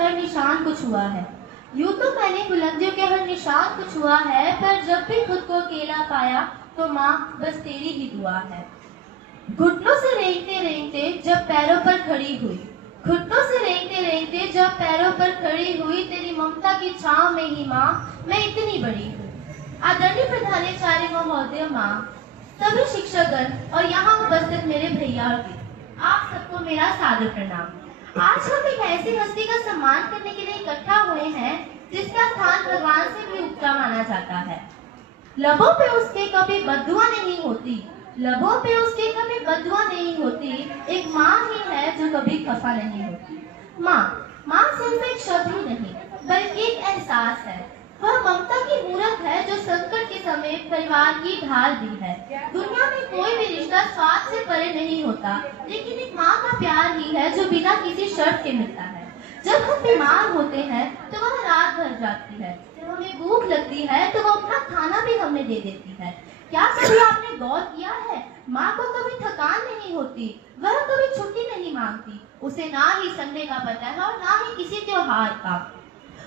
हर निशान को छुआ है। यूं तो मैंने बुलंदियों के हर निशान को छुआ है, पर जब भी खुद को अकेला पाया तो माँ बस तेरी ही दुआ है। घुटनों से रेंगते रेंगते जब पैरों पर खड़ी हुई, घुटनों से रेंगते रेंगते जब पैरों पर खड़ी हुई, तेरी ममता की छांव में ही माँ मैं इतनी बड़ी हुई। आदरणीय प्रधानाचार्य महोदय, माँ, सभी शिक्षकगण और यहाँ उपस्थित मेरे भैया और दी, आप सबको मेरा सादर प्रणाम। आज हम एक ऐसी हस्ती का सम्मान करने के लिए इकट्ठा हुए हैं जिसका स्थान भगवान से भी ऊंचा माना जाता है। लबों पे उसके कभी बद्दुआ नहीं होती, लबों पे उसके कभी बद्दुआ नहीं होती, एक माँ ही है जो कभी खफा नहीं होती। माँ, माँ सिर्फ एक शब्द ही नहीं बल्कि एक एहसास है। वह ममता की मूरत है जो संकट के समय परिवार की ढाल भी है। दुनिया में कोई भी रिश्ता स्वार्थ से परे नहीं होता, लेकिन एक माँ का प्यार ही है जो बिना किसी शर्त के मिलता है। जब हम बीमार होते हैं तो वह रात भर जागती है, जब हमें भूख लगती है तो वह अपना खाना भी हमें दे देती है। क्या कभी आपने गौर किया है, माँ को कभी थकान नहीं होती, वह कभी छुट्टी नहीं मांगती, उसे ना ही संडे का पता है और ना ही किसी त्योहार का।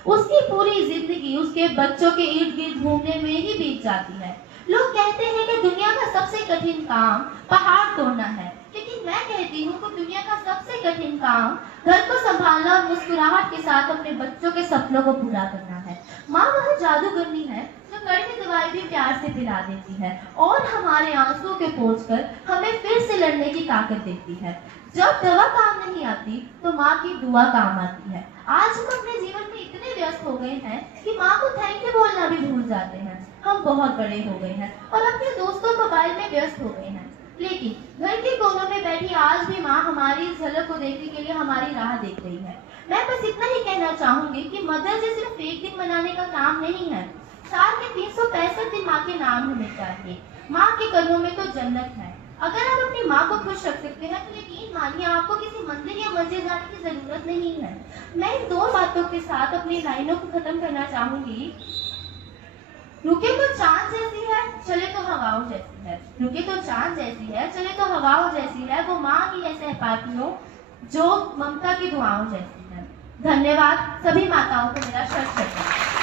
उसकी पूरी जिंदगी उसके बच्चों के इर्द गिर्द घूमने में ही बीत जाती है। लोग कहते हैं कि दुनिया का सबसे कठिन काम पहाड़ तोड़ना है, लेकिन मैं कहती हूँ कि दुनिया का सबसे कठिन काम घर को संभालना और मुस्कुराहट के साथ अपने बच्चों के सपनों को पूरा करना है। माँ वह जादूगरनी है जो कड़वी दवाई भी प्यार से पिला देती है और हमारे आंसुओं के पोंछकर हमें फिर से लड़ने की ताकत देती है। जब दवा काम नहीं आती तो माँ की दुआ काम आती है। आज हम अपने जीवन में इतने व्यस्त हो गए हैं कि माँ को थैंक यू बोलना भी भूल जाते हैं। हम बहुत बड़े हो गए हैं और अपने दोस्तों मोबाइल में व्यस्त हो गए हैं, लेकिन घर के कोनों में बैठी आज भी माँ हमारी झलक को देखने के लिए हमारी राह देख रही है। मैं बस इतना ही कहना चाहूंगी कि मदर डे सिर्फ एक दिन मनाने का काम नहीं है। साल के 365 दिन माँ के नाम होने चाहिए। माँ के कदमों में तो जन्नत है। अगर आप अपनी माँ को खुश रख सकते हैं तो यकीन मानिए आपको किसी मंदिर या मस्जिद जाने की जरूरत नहीं है। मैं इन दो बातों के साथ अपनी लाइनों को खत्म करना चाहूंगी। रुके तो चांद जैसी है, चले तो हवाओं जैसी है। रुके तो चांद जैसी है, चले तो हवाओं जैसी है। वो माँ ही है सहपाठियों जो ममता की दुआओं जैसी है। धन्यवाद। सभी माताओं को मेरा शत शत